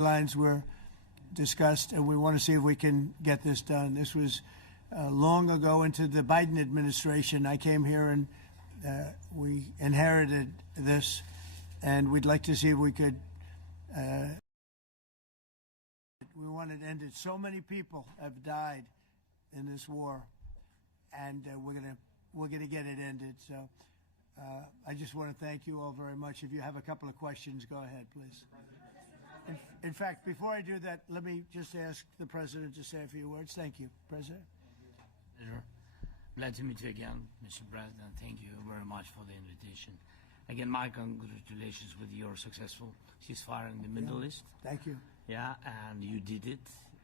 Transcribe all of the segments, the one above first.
lines were discussed, and we want to see if we can get this done. This was long ago into the Biden administration. I came here and we inherited this, and we'd like to see if we could. We want it ended. So many people have died in this war, and we're gonna get it ended. So I just want to thank you all very much. If you have a couple of questions, go ahead, please. In fact, before I do that, let me just ask the President to say a few words. Thank you, President. Pleasure. Glad to meet you again, Mr. President. Thank you very much for the invitation. Again, my congratulations with your successful ceasefire in the Middle East. Thank you. Yeah, and you did it.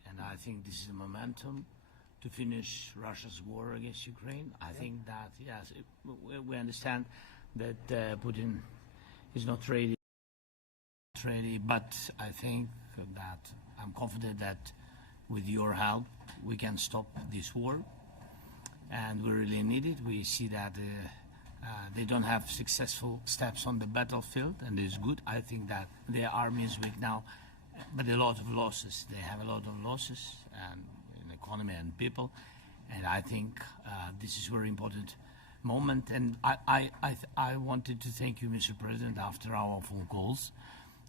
And I think this is a momentum to finish Russia's war against Ukraine. I think that, yes, we understand that Putin is not ready, but I think that I'm confident that with your help, we can stop this war. And we really need it. We see that they don't have successful steps on the battlefield, and it's good. I think that their army is weak now, but a lot of losses. They have a lot of losses and in economy and people, and I think this is a very important moment. And I wanted to thank you, Mr. President, after our phone calls.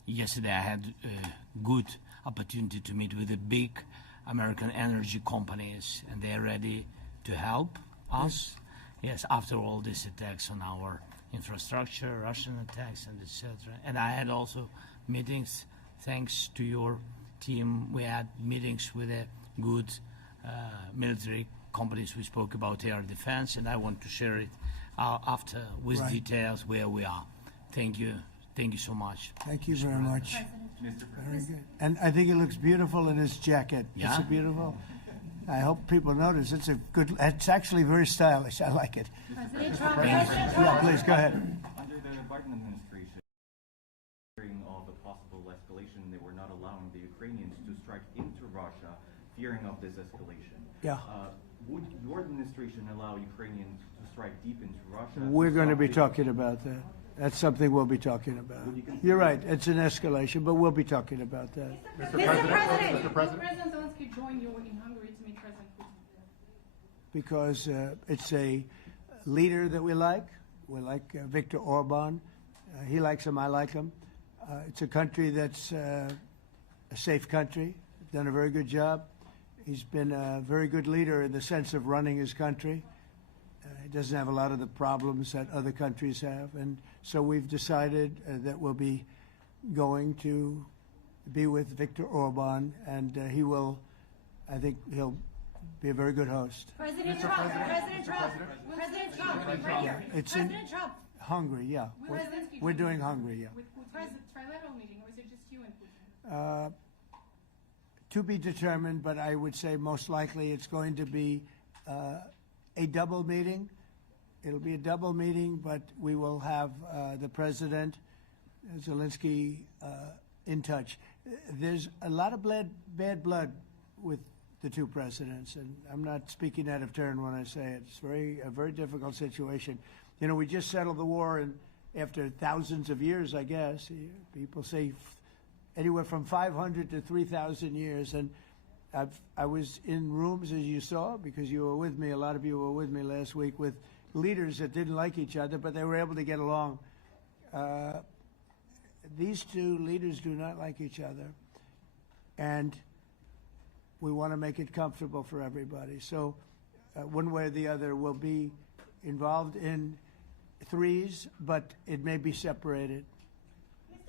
Yesterday I had a good opportunity to meet with the big American energy companies, and they're ready to help us. Yes, after all these attacks on our infrastructure, Russian attacks, and etc. And I had also meetings, thanks to your team. We had meetings with a good military companies. We spoke about air defense, and I want to share it after with details where we are. Thank you. Thank you so much. Thank you very much. Very good. And I think it looks beautiful in his jacket. Yeah? It's beautiful. I hope people notice. It's a good. It's actually very stylish. I like it. President Trump. Yeah, please go ahead. Under the Biden administration, fearing of a possible escalation, they were not allowing the Ukrainians to strike into Russia, fearing of this escalation. Yeah. Would your administration allow Ukrainians to strike deep into Russia? We're going to be talking about that. That's something we'll be talking about. You're right. It's an escalation, but we'll be talking about that. Mr. President. Will President Zelenskyy join you in Hungary to meet President Putin? Because it's a leader that we like. We like Viktor Orban. He likes him. I like him. It's a country that's a safe country. Done a very good job. He's been a very good leader in the sense of running his country. He doesn't have a lot of the problems that other countries have. And so we've decided that we'll be going to be with Viktor Orban, and he will, I think he'll be a very good host. President Trump. President Trump. President Trump. Right here. It's in President Trump. Hungary, yeah. We're doing Hungary, yeah. With Putin, trilateral meeting, or is it just you and Putin? To be determined, but I would say most likely it's going to be a double meeting. It'll be a double meeting, but we will have the President, Zelenskyy, in touch. There's a lot of bad blood with the two presidents, and I'm not speaking out of turn when I say it. It's a very difficult situation. You know, we just settled the war, and after thousands of years, I guess. People say anywhere from 500 to 3,000 years, and I was in rooms, as you saw, because you were with me, a lot of you were with me last week, with leaders that didn't like each other, but they were able to get along. These two leaders do not like each other, and we want to make it comfortable for everybody. So one way or the other, we'll be involved in threes, but it may be separated.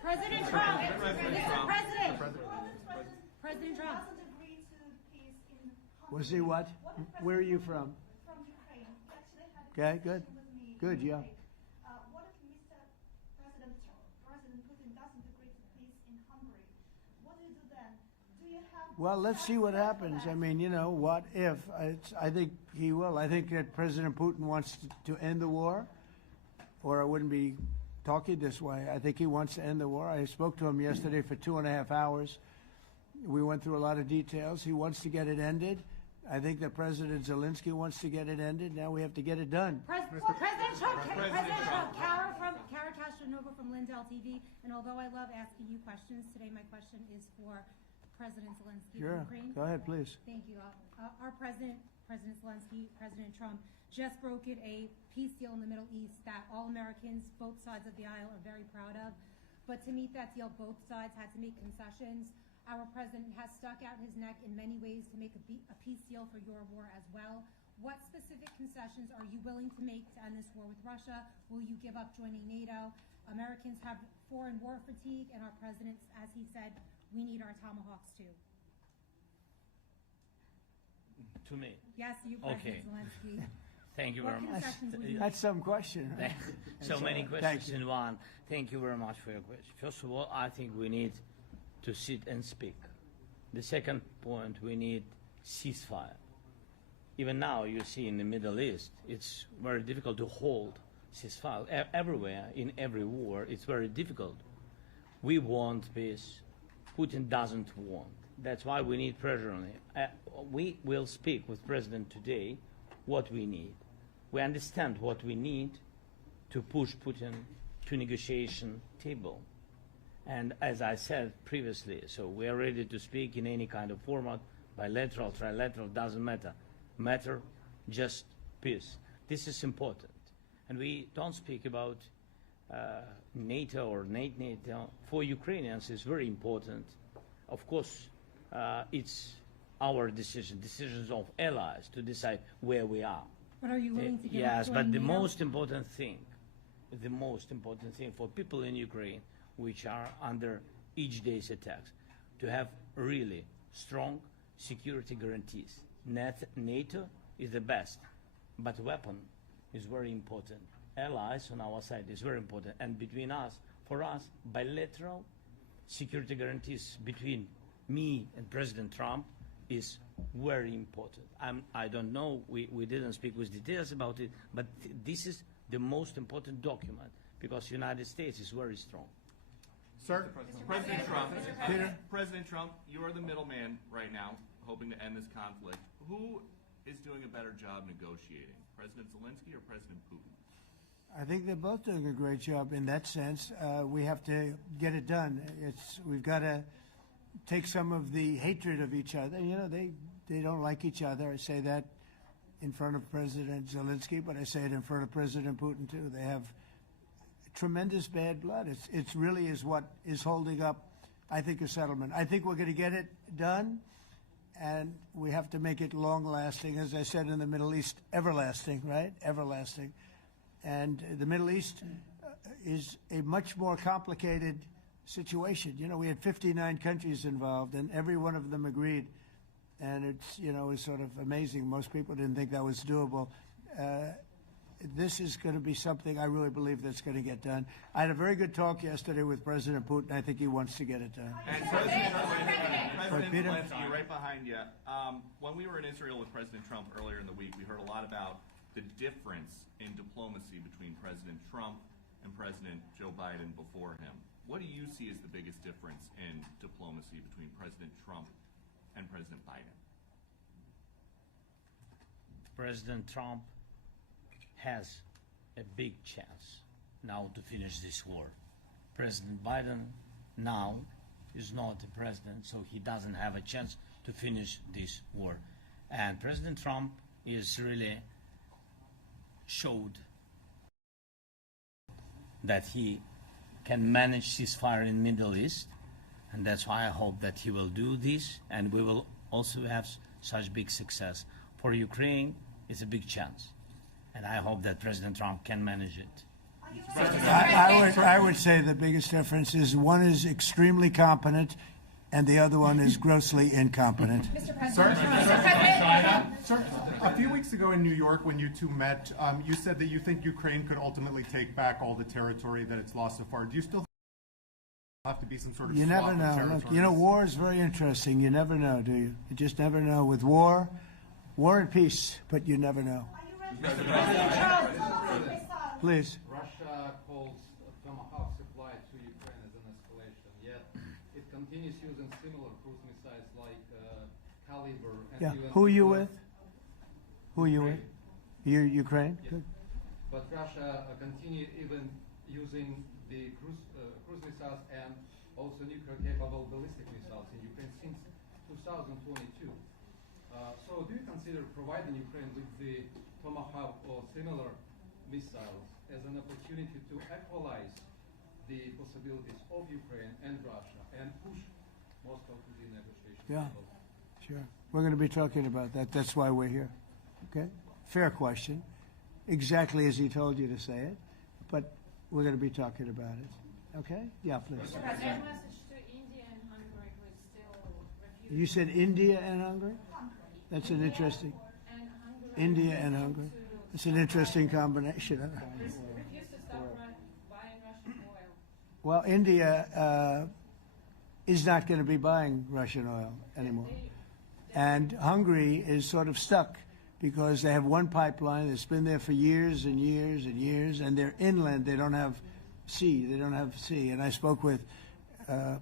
President Trump. Mr. President. President Trump. Was he what? Where are you from? From Ukraine. Actually, Okay, good. Good, yeah. What if Mr. President Putin doesn't agree to peace in Hungary? What do you do then? Do you have? Well, let's see what happens. I mean, you know, what if? I think he will. I think that President Putin wants to end the war, or I wouldn't be talking this way. I think he wants to end the war. I spoke to him yesterday for 2.5 hours. We went through a lot of details. He wants to get it ended. I think that President Zelenskyy wants to get it ended. Now we have to get it done. President Trump. President Trump. Kara Castro Nova from Lindell TV, and although I love asking you questions, today my question is for President Zelenskyy Sure. of Ukraine. Go ahead, please. Thank you. Our President Zelenskyy, President Trump, just brokered a peace deal in the Middle East that all Americans, both sides of the aisle, are very proud of. But to meet that deal, both sides had to make concessions. Our president has stuck out his neck in many ways to make a peace deal for your war as well. What specific concessions are you willing to make to end this war with Russia? Will you give up joining NATO? Americans have foreign war fatigue, and our president, as he said, we need our tomahawks too. To me. Yes, you, Okay. President Zelenskyy. Thank you What very much. concessions will you That's some question, right? So many Thank questions you. in one. Thank you very much for your question. First of all, I think we need to sit and speak. The second point, we need ceasefire. Even now, you see in the Middle East, it's very difficult to hold ceasefire. Everywhere, in every war, it's very difficult. We want peace. Putin doesn't want. That's why we need pressure on him. We will speak with President today what we need. We understand what we need to push Putin to negotiation table. And as I said previously, so we are ready to speak in any kind of format, bilateral, trilateral, doesn't matter. Matter just peace. This is important. And we don't speak about NATO or NATO. For Ukrainians, it's very important. Of course, it's our decisions of allies to decide where we are. But are you willing to give up Yes, but joining the NATO? most important thing for people in Ukraine, which are under each day's attacks, to have really strong security guarantees. NATO is the best, but weapon is very important. Allies on our side is very important. And between us, for us, bilateral security guarantees between me and President Trump is very important. I don't know, we didn't speak with details about it, but this is the most important document because United States is very strong. Sir? President Trump, Peter? President Trump, you are the middleman right now, hoping to end this conflict. Who is doing a better job negotiating, President Zelenskyy or President Putin? I think they're both doing a great job in that sense. We have to get it done. We've got to take some of the hatred of each other. You know, they don't like each other. I say that in front of President Zelenskyy, but I say it in front of President Putin too. They have tremendous bad blood. It's really is what is holding up, I think, a settlement. I think we're going to get it done, and we have to make it long-lasting. As I said in the Middle East, everlasting, right? Everlasting. And the Middle East is a much more complicated situation. You know, we had 59 countries involved, and every one of them agreed. And it's, you know, it's sort of amazing. Most people didn't think that was doable. This is going to be something I really believe that's going to get done. I had a very good talk yesterday with President Putin. I think he wants to get it done. And President Peter? Zelenskyy, right behind you. When we were in Israel with President Trump earlier in the week, we heard a lot about the difference in diplomacy between President Trump and President Joe Biden before him. What do you see as the biggest difference in diplomacy between President Trump and President Biden? President Trump has a big chance now to finish this war. President Biden now is not the president, so he doesn't have a chance to finish this war. And President Trump is really showed that he can manage ceasefire in Middle East, and that's why I hope that he will do this, and we will also have such big success. For Ukraine, it's a big chance, and I hope that President Trump can manage it. I would say the biggest difference is one is extremely competent, and the other one is grossly incompetent. Mr. President. Sir, a few weeks ago in New York when you two met, you said that you think Ukraine could ultimately take back all the territory that it's lost so far. Do you still have to be some sort of You swap never of know. territories? Look, you know, war is very interesting. You never know, do you? You just never know. With war and peace, but you never know. Are you ready? President Trump. Please. Russia calls Tomahawk supply to Ukraine as an escalation, yet it continues using similar cruise missiles like Caliber and Yeah. UN Who are you with? Who are you with? Ukraine. Ukraine? Yes. Good. But Russia continue even using the cruise missiles and also nuclear-capable ballistic missiles in Ukraine since 2022. So do you consider providing Ukraine with the Tomahawk or similar missiles as an opportunity to equalize the possibilities of Ukraine and Russia and push Moscow to the negotiation Yeah. table? Sure. We're going to be talking about that. That's why we're here. Okay? Fair question. Exactly as he told you to say it. But we're going to be talking about it. Okay? Yeah, please. Mr. President, message to India and Hungary who is still refusing. You said India and Hungary? That's an interesting. And Hungary India and Hungary. It's an interesting combination. refuse to stop buying Russian oil. Well, India is not going to be buying Russian oil anymore. And Hungary is sort of stuck because they have one pipeline that's been there for years and years and years, and they're inland. They don't have sea. They don't have sea. And I spoke with the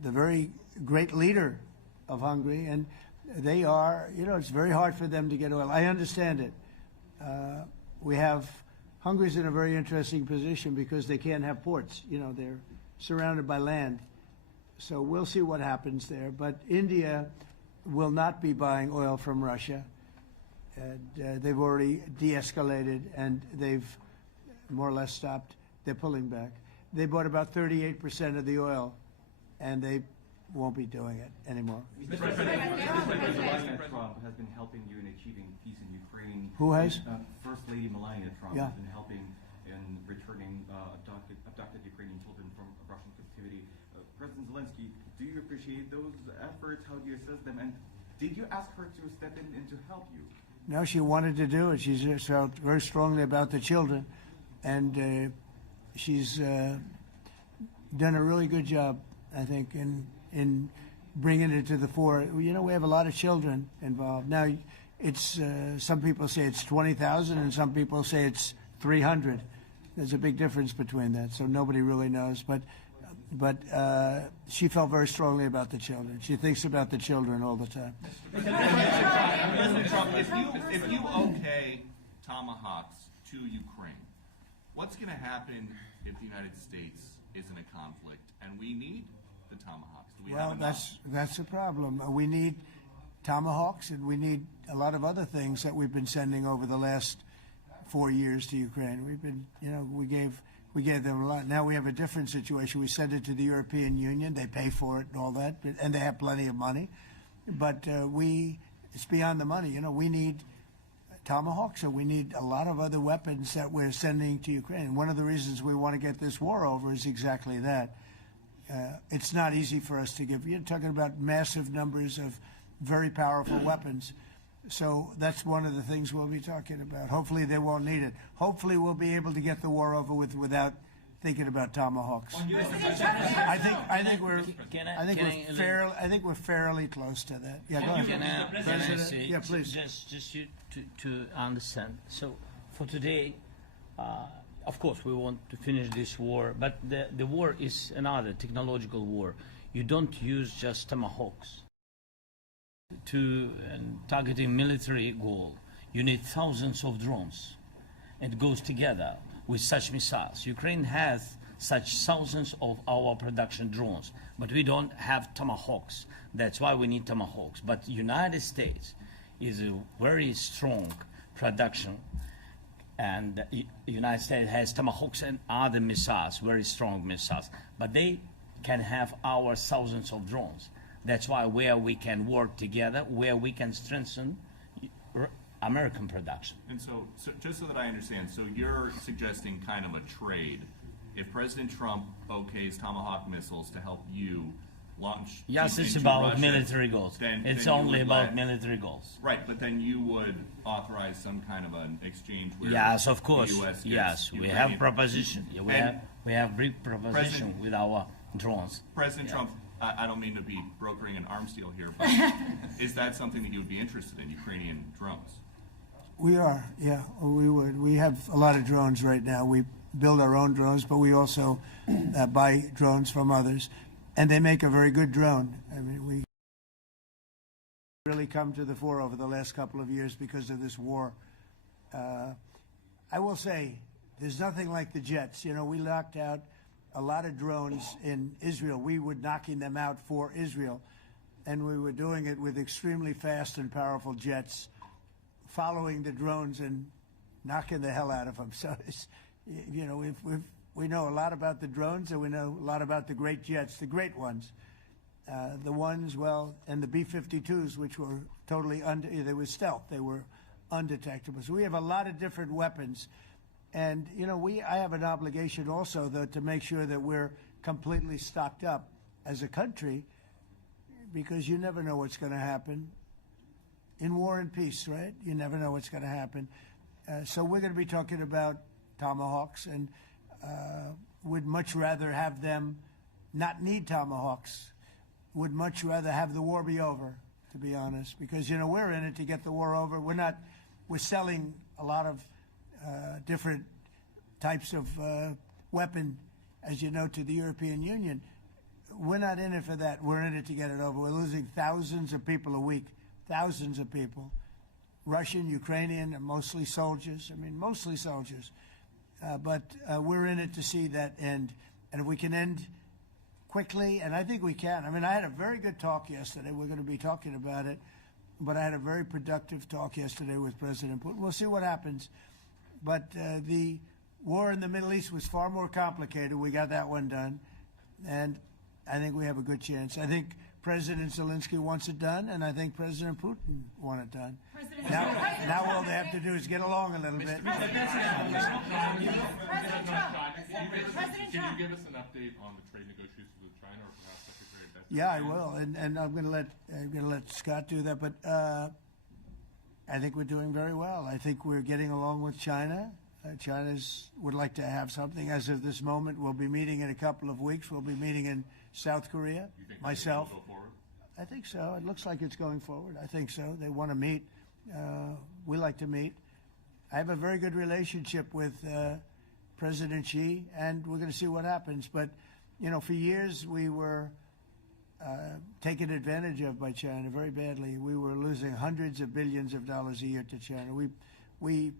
very great leader of Hungary, and they are, it's very hard for them to get oil. I understand it. Hungary's in a very interesting position because they can't have ports. They're surrounded by land. So we'll see what happens there. But India will not be buying oil from Russia. And they've already de-escalated, and they've more or less stopped. They're pulling back. They bought about 38% of the oil, and they won't be doing it anymore. President Trump has been helping you in achieving peace in Ukraine. Who has? First Lady Melania Trump Yeah. has been helping in returning abducted Ukrainian children from Russian captivity. President Zelenskyy, do you appreciate those efforts? How do you assess them? And did you ask her to step in and to help you? No, she wanted to do it. She just felt very strongly about the children, and she's done a really good job, I think, in bringing it to the fore. We have a lot of children involved. Now, it's some people say it's 20,000, and some people say it's 300. There's a big difference between that, so nobody really knows. But she felt very strongly about the children. She thinks about the children all the time. President Trump, if you okay Tomahawks to Ukraine, what's going to happen if the United States is in a conflict and we need the Tomahawks? Do we have enough? That's the problem. We need Tomahawks, and we need a lot of other things that we've been sending over the last 4 years to Ukraine. We've been, we gave them a lot. Now we have a different situation. We send it to the European Union. They pay for it and all that, and they have plenty of money. But it's beyond the money. We need Tomahawks, and we need a lot of other weapons that we're sending to Ukraine. One of the reasons we want to get this war over is exactly that. It's not easy for us to give. You're talking about massive numbers of very powerful weapons. So that's one of the things we'll be talking about. Hopefully they won't need it. Hopefully we'll be able to get the war over with without thinking about Tomahawks. I think we're fairly close to that. Yeah, go ahead. President, Yeah, please. Just to understand. So for today, of course, we want to finish this war, but the war is another technological war. You don't use just Tomahawks to targeting military goal. You need thousands of drones. It goes together with such missiles. Ukraine has such thousands of our production drones, but we don't have Tomahawks. That's why we need Tomahawks. But United States is a very strong production, and the United States has Tomahawks and other missiles, very strong missiles, but they can have our thousands of drones. That's why where we can work together, where we can strengthen American production. And so just so that I understand, so you're suggesting kind of a trade. If President Trump okays Tomahawk missiles to help you launch Yes, it's into about Russia, military goals. It's you only would about military goals. Right, but then you would authorize some kind of an exchange where Yes, of course. the U.S. gets Yes, we Ukrainian- have proposition. Yeah, we have big proposition with our drones. President Trump, I don't mean to be brokering an arms deal here, but is that something that you would be interested in, Ukrainian drones? We are, yeah, we would. We have a lot of drones right now. We build our own drones, but we also buy drones from others, and they make a very good drone. I mean, we really come to the fore over the last couple of years because of this war. I will say, there's nothing like the jets. We knocked out a lot of drones in Israel. We were knocking them out for Israel, and we were doing it with extremely fast and powerful jets, following the drones and knocking the hell out of them. So, you know, we know a lot about the drones, and we know a lot about the great jets, the great ones. The ones, well, and the B-52s, which were totally they were stealth. They were undetectable. So we have a lot of different weapons. And, you know, I have an obligation also, though, to make sure that we're completely stocked up as a country, because you never know what's going to happen. In war and peace, right? You never know what's going to happen. So we're going to be talking about tomahawks, and would much rather have them not need tomahawks. Would much rather have the war be over, to be honest, because, you know, we're in it to get the war over. We're selling a lot of different types of weapon, as you know, to the European Union. We're not in it for that. We're in it to get it over. We're losing thousands of people a week, thousands of people, Russian, Ukrainian, and mostly soldiers. I mean, mostly soldiers. But we're in it to see that end. And if we can end quickly, and I think we can. I mean, I had a very good talk yesterday. We're going to be talking about it. But I had a very productive talk yesterday with President Putin. We'll see what happens. But the war in the Middle East was far more complicated. We got that one done. And I think we have a good chance. I think President Zelenskyy wants it done, and I think President Putin wants it done. Now all they have to do is get along a little bit. President Trump. Can you give us an update on the trade negotiations with China, or perhaps Secretary of Defense? Yeah, I will, and I'm going to let Scott do that. But I think we're doing very well. I think we're getting along with China. China would like to have something. As of this moment, we'll be meeting in a couple of weeks. We'll be meeting in South Korea. You think myself. will go forward? I think so. It looks like it's going forward. I think so. They want to meet. We like to meet. I have a very good relationship with President Xi, and we're going to see what happens. But, you know, for years we were taken advantage of by China very badly. We were losing hundreds of billions of dollars a year to China. We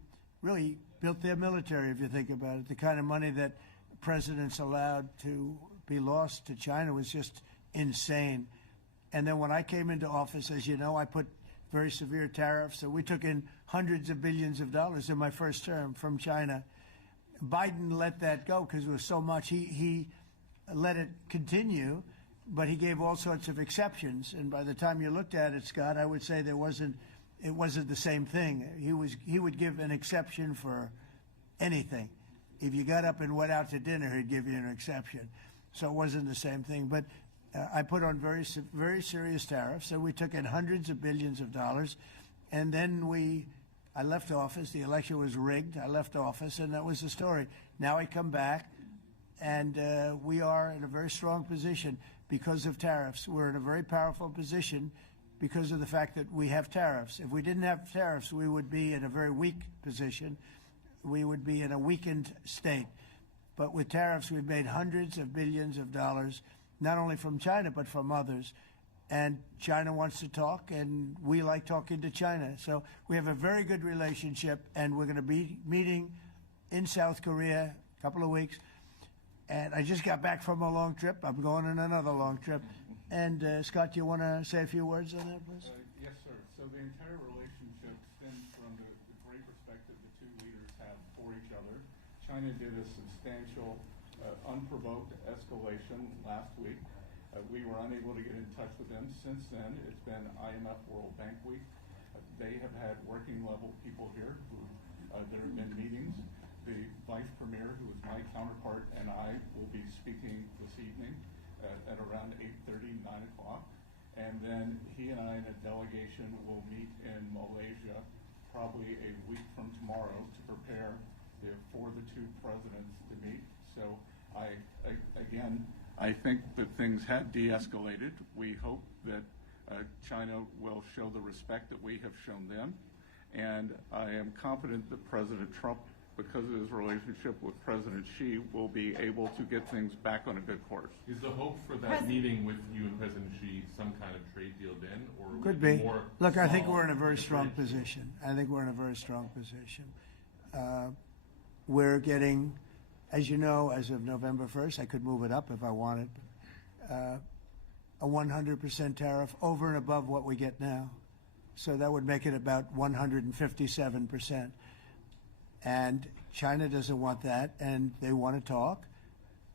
really built their military, if you think about it. The kind of money that presidents allowed to be lost to China was just insane. And then when I came into office, as you know, I put very severe tariffs. So we took in hundreds of billions of dollars in my first term from China. Biden let that go because it was so much. He let it continue, but he gave all sorts of exceptions. And by the time you looked at it, Scott, I would say it wasn't the same thing. He would give an exception for anything. If you got up and went out to dinner, he'd give you an exception. So it wasn't the same thing. But I put on very serious tariffs. So we took in hundreds of billions of dollars. And then I left office. The election was rigged. I left office, and that was the story. Now I come back, and we are in a very strong position because of tariffs. We're in a very powerful position because of the fact that we have tariffs. If we didn't have tariffs, we would be in a very weak position. We would be in a weakened state. But with tariffs, we've made hundreds of billions of dollars, not only from China, but from others. And China wants to talk, and we like talking to China. So we have a very good relationship, and we're going to be meeting in South Korea a couple of weeks. And I just got back from a long trip. I'm going on another long trip. And Scott, you want to say a few words on that, please? Yes, sir. So the entire relationship stems from the great perspective the two leaders have for each other. China did a substantial, unprovoked escalation last week. We were unable to get in touch with them. Since then, it's been IMF World Bank Week. They have had working level people here who there have been meetings. The Vice Premier, who is my counterpart, and I will be speaking this evening at around 8:30, 9 o'clock. And then he and I and a delegation will meet in Malaysia probably a week from tomorrow to prepare for the two presidents to meet. So I think that things have de-escalated. We hope that China will show the respect that we have shown them. And I am confident that President Trump, because of his relationship with President Xi, will be able to get things back on a good course. Is the hope for that meeting with you and President Xi some kind of trade deal then, or would Could it be. more Look, I think small we're in a very strong trade? position. I think we're in a very strong position. We're getting as you know, as of November 1st, I could move it up if I wanted, a 100% tariff over and above what we get now. So that would make it about 157%. And China doesn't want that, and they want to talk,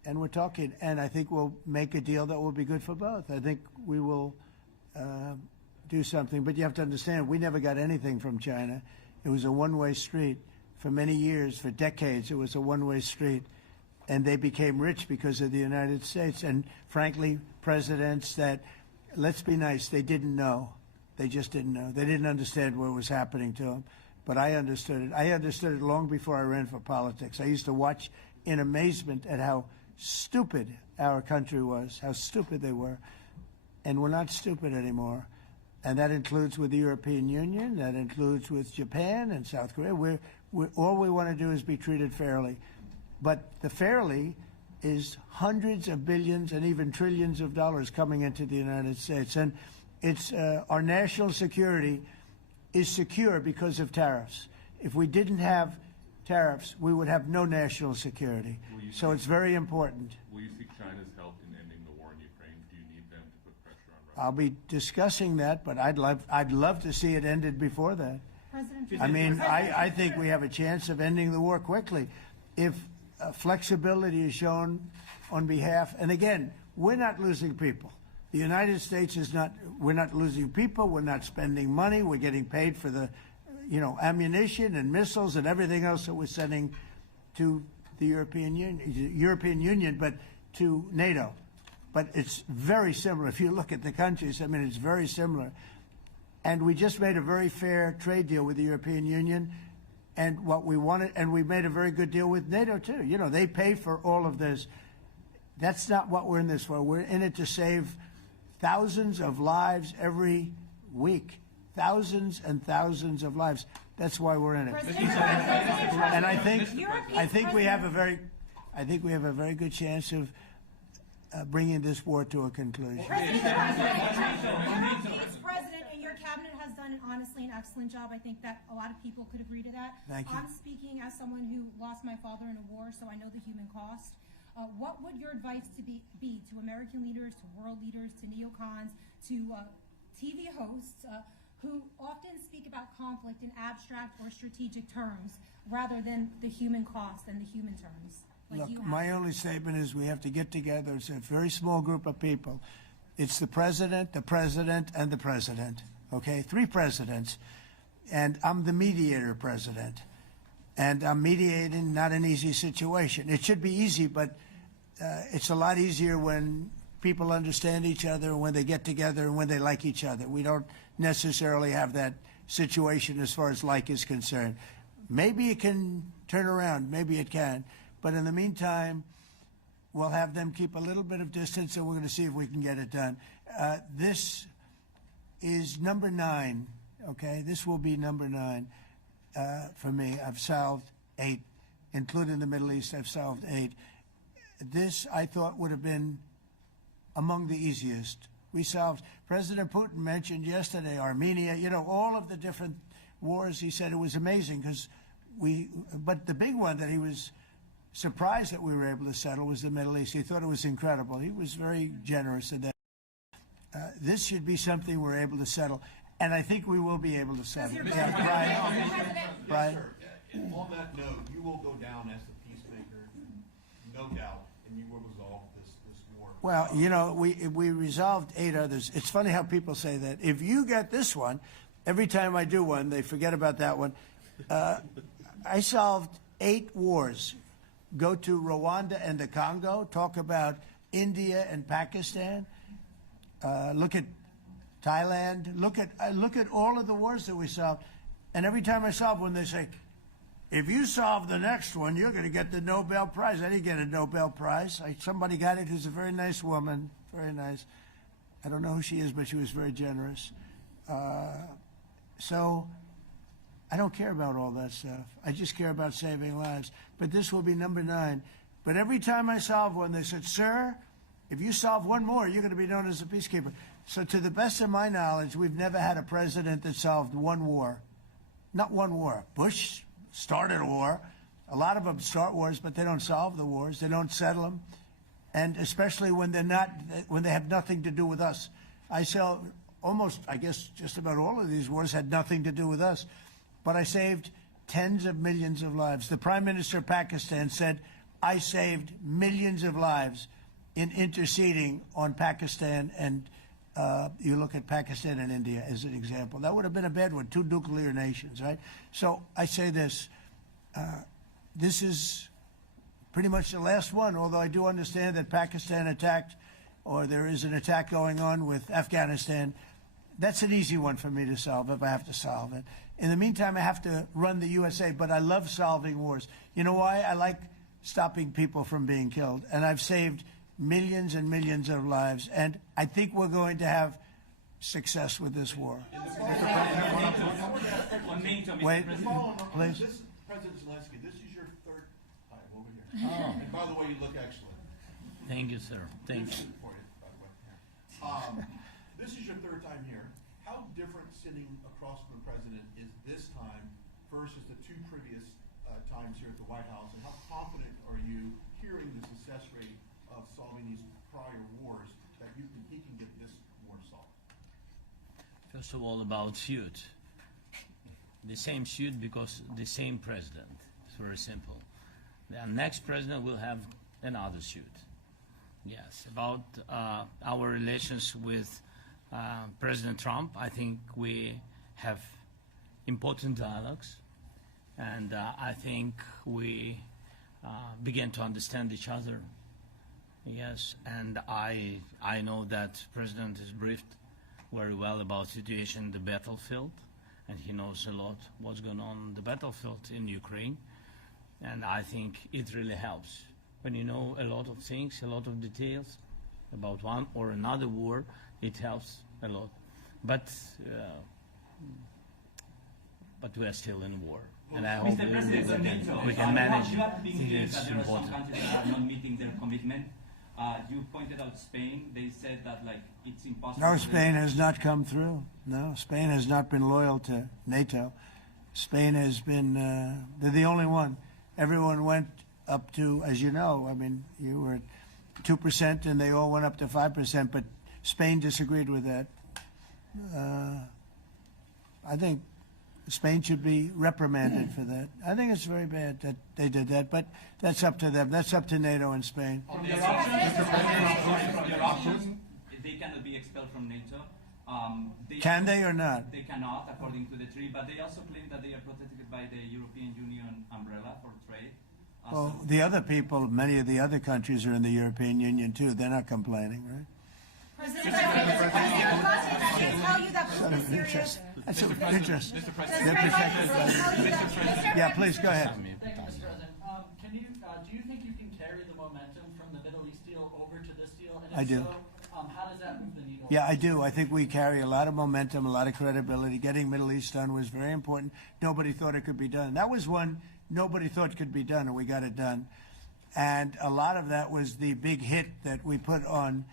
and we're talking. And I think we'll make a deal that will be good for both. I think we will do something. But you have to understand, we never got anything from China. It was a one-way street. For many years, for decades, it was a one-way street. And they became rich because of the United States. And frankly, presidents that, let's be nice, they didn't know. They just didn't know. They didn't understand what was happening to them. But I understood it. I understood it long before I ran for politics. I used to watch in amazement at how stupid our country was, how stupid they were. And we're not stupid anymore. And that includes with the European Union. That includes with Japan and South Korea. All we want to do is be treated fairly. But the fairly is hundreds of billions and even trillions of dollars coming into the United States. And it's our national security is secure because of tariffs. If we didn't have tariffs, we would have no national security. So it's very important. Will you seek China's help in ending the war in Ukraine? Do you need them to put pressure on Russia? I'll be discussing that, but I'd love to see it ended before that. I mean, I think we have a chance of ending the war quickly if flexibility is shown on behalf. And again, we're not losing people. The United States is not. We're not losing people. We're not spending money. We're getting paid for the, ammunition and missiles and everything else that we're sending to the European Union, but to NATO. But it's very similar. If you look at the countries, I mean, it's very similar. And we just made a very fair trade deal with the European Union, and what we wanted, and we made a very good deal with NATO too. They pay for all of this. That's not what we're in this for. We're in it to save thousands of lives every week. Thousands and thousands of lives. That's why we're in it. And I think we have a very good chance of bringing this war to a conclusion. President, and your cabinet has done honestly an excellent job. I think that a lot of people could agree to that. Thank you. I'm speaking as someone who lost my father in a war, so I know the human cost. What would your advice be to American leaders, to world leaders, to neocons, to TV hosts who often speak about conflict in abstract or strategic terms rather than the human cost and the human terms? Look, my only statement is we have to get together. It's a very small group of people. It's the president, and the president. Okay, 3 presidents. And I'm the mediator president. And I'm mediating not an easy situation. It should be easy, but it's a lot easier when people understand each other, and when they get together, and when they like each other. We don't necessarily have that situation as far as like is concerned. Maybe it can turn around. Maybe it can. But in the meantime, we'll have them keep a little bit of distance, and we're going to see if we can get it done. This is number 9, okay? This will be number 9 for me. I've solved 8, including the Middle East. I've solved 8. This, I thought, would have been among the easiest. We solved, President Putin mentioned yesterday Armenia, all of the different wars. He said it was amazing but the big one that he was surprised that we were able to settle was the Middle East. He thought it was incredible. He was very generous in that. This should be something we're able to settle, and I think we will be able to settle. Brian? On that note, you will go down as the peacemaker, no doubt, and you will resolve this war. Well, we resolved 8 others. It's funny how people say that. If you get this one, every time I do one, they forget about that one. I solved 8 wars. Go to Rwanda and the Congo, talk about India and Pakistan, look at Thailand, look at all of the wars that we solved. And every time I solve one, they say, if you solve the next one, you're going to get the Nobel Prize. I didn't get a Nobel Prize. Somebody got it who's a very nice woman, very nice. I don't know who she is, but she was very generous. So I don't care about all that stuff. I just care about saving lives. But this will be number 9. But every time I solve one, they said, sir, if you solve one more, you're going to be known as a peacekeeper. So to the best of my knowledge, we've never had a president that solved one war. Not one war. Bush started a war, A lot of them start wars, but they don't solve the wars. They don't settle them, and especially when they have nothing to do with us. I saw almost, I guess, just about all of these wars had nothing to do with us, but I saved tens of millions of lives. The Prime Minister of Pakistan said, I saved millions of lives in interceding on Pakistan, and you look at Pakistan and India as an example. That would have been a bad one, two nuclear nations, right? So I say this, this is pretty much the last one, although I do understand that Pakistan attacked, or there is an attack going on with Afghanistan. That's an easy one for me to solve if I have to solve it. In the meantime, I have to run the USA, but I love solving wars. You know why? I like stopping people from being killed, and I've saved millions and millions of lives, and I think we're going to have success with this war. Wait, please. This, President Zelenskyy, this is your third time over here. Oh. And by the way, you look excellent. Thank you, sir. Thank you. For you, by the way. This is your third time here. How different sitting across from the president is this time versus the two previous times here at the White House? And how confident are you hearing the success rate of solving these prior wars that he can get this war solved? First of all, about suit. The same suit because the same president. It's very simple. The next president will have another suit. Yes, about our relations with President Trump, I think we have important dialogues, and I think we begin to understand each other. Yes, and I know that President is briefed very well about situation in the battlefield, and he knows a lot what's going on the battlefield in Ukraine, and I think it really helps. When you know a lot of things, a lot of details about one or another war, it helps a lot. But we are still in war, and I hope we can manage. You have big news It's that there are some important. countries that are not meeting their commitment. You pointed out Spain. They said that it's impossible. No, Spain has not come through. No, Spain has not been loyal to NATO. Spain has been, they're the only one. Everyone went up to, as you know, I mean, you were at 2% and they all went up to 5%, but Spain disagreed with that. I think Spain should be reprimanded for that. I think it's very bad that they did that, but that's up to them. That's up to NATO and Spain. They cannot be expelled from NATO. Can they or not? They cannot, according to the treaty, but they also claim that they are protected by the European Union umbrella for trade. Well, the other people, many of the other countries are in the European Union too. They're not complaining, right? President, tell you that Putin is serious. That's of interest. Mr. They're President. protected. Yeah, please go ahead. Thank you, Mr. President. Do you think you can carry the momentum from the Middle East deal over to this deal? And if I do. So, how does that move the needle? Yeah, I do. I think we carry a lot of momentum, a lot of credibility. Getting Middle East done was very important. Nobody thought it could be done. That was one nobody thought could be done, and we got it done. And a lot of that was the big hit that we put on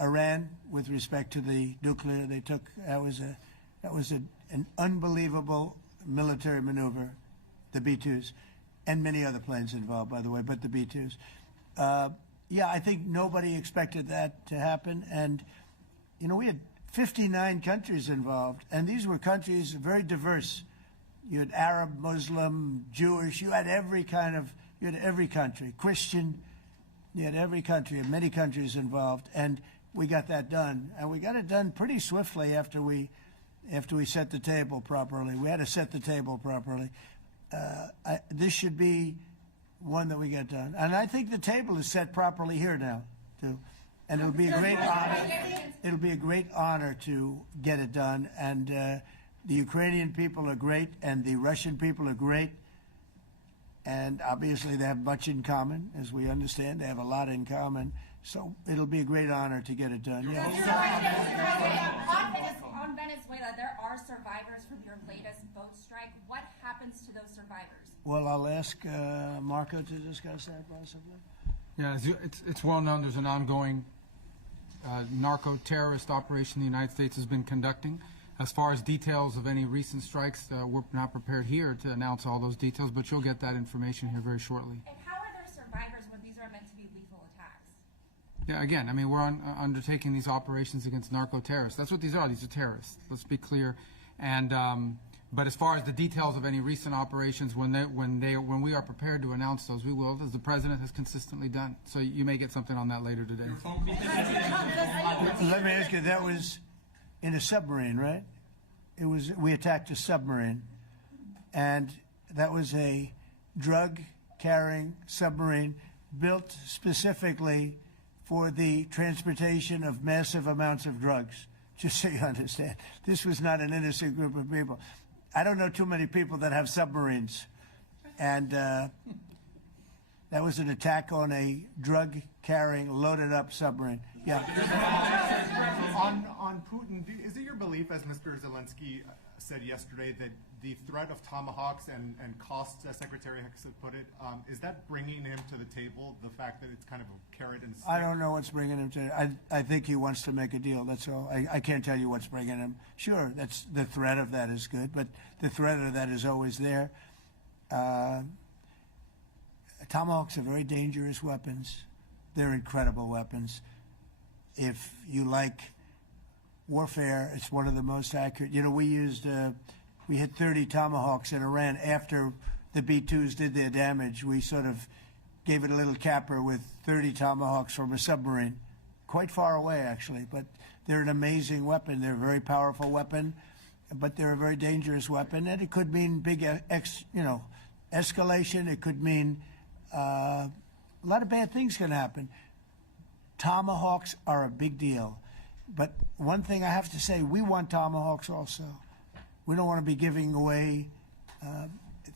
Iran with respect to the nuclear. They took that was an unbelievable military maneuver, the B-2s, and many other planes involved, by the way, but the B-2s. Yeah, I think nobody expected that to happen. And, you know, we had 59 countries involved, and these were countries very diverse. You had Arab, Muslim, Jewish, you had every country, Christian, you had every country, and many countries involved, and we got that done. And we got it done pretty swiftly after we set the table properly. We had to set the table properly. This should be one that we get done. And I think the table is set properly here now, too. And it'll be a great honor. It'll be a great honor to get it done. And the Ukrainian people are great, and the Russian people are great. And obviously they have much in common, as we understand. They have a lot in common. So it'll be a great honor to get it done. Yeah. On Venezuela, there are survivors from your latest boat strike. What happens to those survivors? Well, I'll ask Marco to discuss that possibly. Yeah, it's well known there's an ongoing narco-terrorist operation the United States has been conducting As far as details of any recent strikes, we're not prepared here to announce all those details, but you'll get that information here very shortly. And how are there survivors when these are meant to be lethal attacks? Yeah, again, I mean, we're undertaking these operations against narco-terrorists. That's what these are. These are terrorists. Let's be clear. And but as far as the details of any recent operations, when we are prepared to announce those, we will, as the president has consistently done. So you may get something on that later today. Let me ask you, that was in a submarine, right? We attacked a submarine, and that was a drug-carrying submarine built specifically for the transportation of massive amounts of drugs, just so you understand. This was not an innocent group of people. I don't know too many people that have submarines, and that was an attack on a drug-carrying, loaded-up submarine. Yeah. On Putin, is it your belief, as Mr. Zelenskyy said yesterday, that the threat of tomahawks and costs, as Secretary Hicks had put it, is that bringing him to the table, the fact that it's kind of a carrot and stick? I don't know what's bringing him to I think he wants to make a deal, that's all. I can't tell you what's bringing him. Sure, that's the threat of that is good, but the threat of that is always there. Tomahawks are very dangerous weapons. They're incredible weapons. If you like warfare, it's one of the most accurate. You know, we hit 30 Tomahawks in Iran after the B-2s did their damage. We sort of gave it a little capper with 30 Tomahawks from a submarine, quite far away actually, but they're an amazing weapon. They're a very powerful weapon, but they're a very dangerous weapon, and it could mean big, escalation. It could mean a lot of bad things can happen. Tomahawks are a big deal. But one thing I have to say, we want Tomahawks also. We don't want to be giving away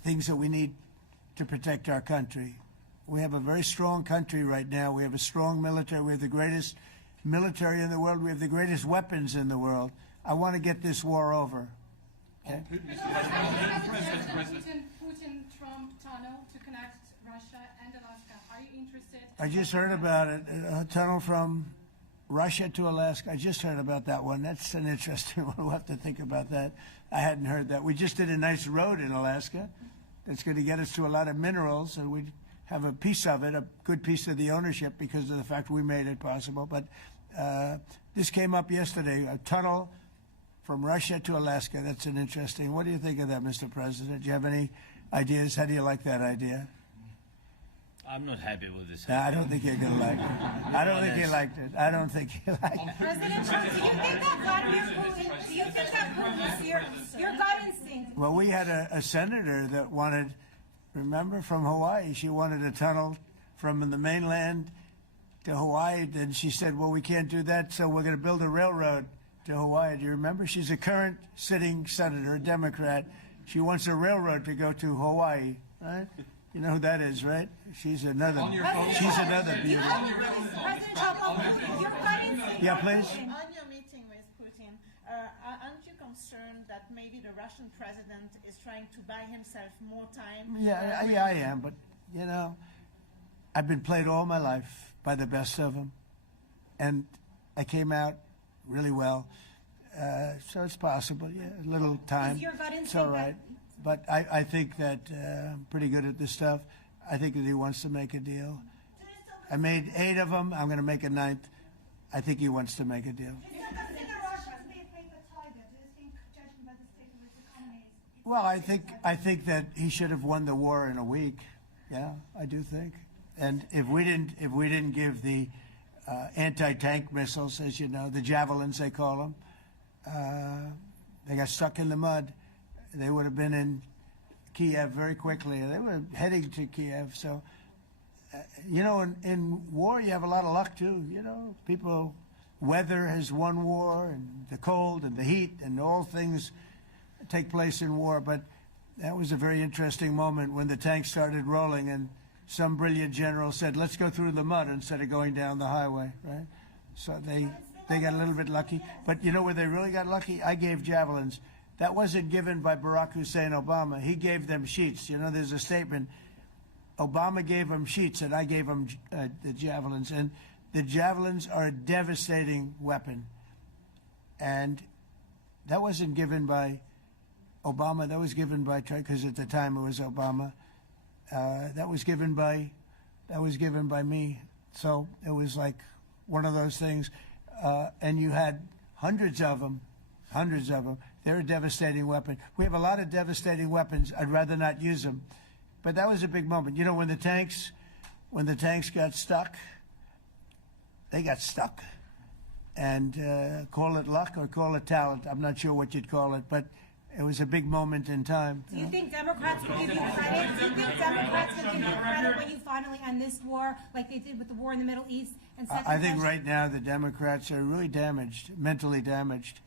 things that we need to protect our country. We have a very strong country right now. We have a strong military. We have the greatest military in the world. We have the greatest weapons in the world. I want to get this war over. Okay? Putin-Trump tunnel to connect Russia and Alaska. Are you interested? I just heard about it. A tunnel from Russia to Alaska. I just heard about that one. That's an interesting one. We'll have to think about that. I hadn't heard that. We just did a nice road in Alaska that's going to get us to a lot of minerals, and we have a piece of it, a good piece of the ownership because of the fact we made it possible. But this came up yesterday, a tunnel from Russia to Alaska. That's an interesting. What do you think of that, Mr. President? Do you have any ideas? How do you like that idea? I'm not happy with this. I don't think you're going to like it. I don't think you liked it. I don't think you liked it. President Trump, do you think that Vladimir Putin, is your gut instinct? Well, we had a senator that wanted, remember, from Hawaii, she wanted a tunnel from the mainland to Hawaii. Then she said, well, we can't do that, so we're going to build a railroad to Hawaii. Do you remember? She's a current sitting senator, a Democrat. She wants a railroad to go to Hawaii, right? You know who that is, right? She's another beauty. President Trump, your gut instinct. Yeah, please. On your meeting with Putin, aren't you concerned that maybe the Russian president is trying to buy himself more time? Yeah, I am, but, you know, I've been played all my life by the best of them, and I came out really well, so it's possible, yeah, a little time. Is your gut instinct it's all right. But I think that I'm pretty good at this stuff. I think that he wants to make a deal. I made 8 of them. I'm going to make a 9th. I think he wants to make a deal. Well, I think that he should have won the war in a week. Yeah, I do think. And if we didn't give the anti-tank missiles, as you know, the javelins they call them, they got stuck in the mud. They would have been in Kiev very quickly. They were heading to Kiev. So, you know, in war, you have a lot of luck, too. You know, weather has won war, and the cold and the heat and all things take place in war. But that was a very interesting moment when the tanks started rolling and some brilliant general said, let's go through the mud instead of going down the highway, right? So they got a little bit lucky. But you know where they really got lucky? I gave javelins. That wasn't given by Barack Hussein Obama. He gave them sheets. You know, there's a statement. Obama gave them sheets, and I gave them the javelins. And the javelins are a devastating weapon. And That wasn't given by Obama. That was given by Trump, because at the time it was Obama. That was given by me. So it was like one of those things. And you had hundreds of them. They're a devastating weapon. We have a lot of devastating weapons. I'd rather not use them. But that was a big moment. You know, when the tanks got stuck, they got stuck. And call it luck or call it talent. I'm not sure what you'd call it, but it was a big moment in time. Do you think Democrats can give you credit? Do you think Democrats can give you credit when you finally end this war, like they did with the war in the Middle East? And I think right now the Democrats are really damaged, mentally damaged.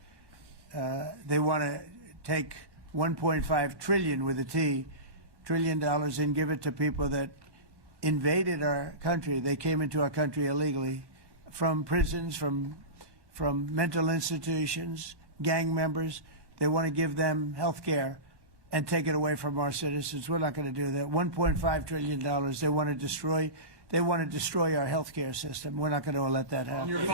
They want to take 1.5 trillion with a T, $1 trillion, and give it to people that invaded our country. They came into our country illegally, from prisons, from mental institutions, gang members. They want to give them health care and take it away from our citizens. We're not going to do that. $1.5 trillion. They want to destroy. They want to destroy our health care system. We're not going to let that happen. Have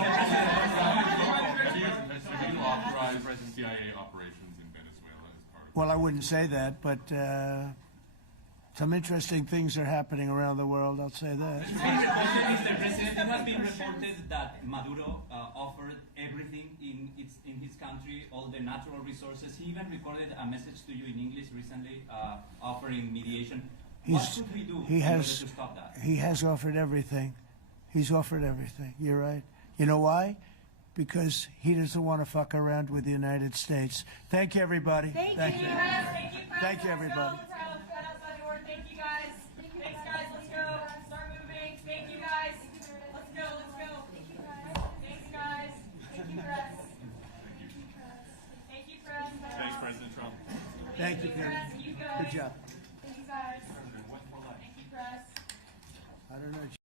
you authorized CIA operations in Venezuela as part of? Well, I wouldn't say that, but some interesting things are happening around the world. I'll say that. Mr. President, it has been reported that Maduro offered everything in his country, all the natural resources. He even recorded a message to you in English recently, offering mediation. What should we do in order to stop that? He has offered everything. He's offered everything. You're right. You know why? Because he doesn't want to fuck around with the United States. Thank you, everybody. Thank you. Thank you, everybody. Thank you, guys. Thanks, guys. Let's go. Start moving. Thank you, guys. Let's go. Thank you, guys. Thanks, guys. Thank you, press. Thank you, press. Thanks, President Trump. Thank you, Kim. Good job. Thank you, guys. Thank you, press. I don't know.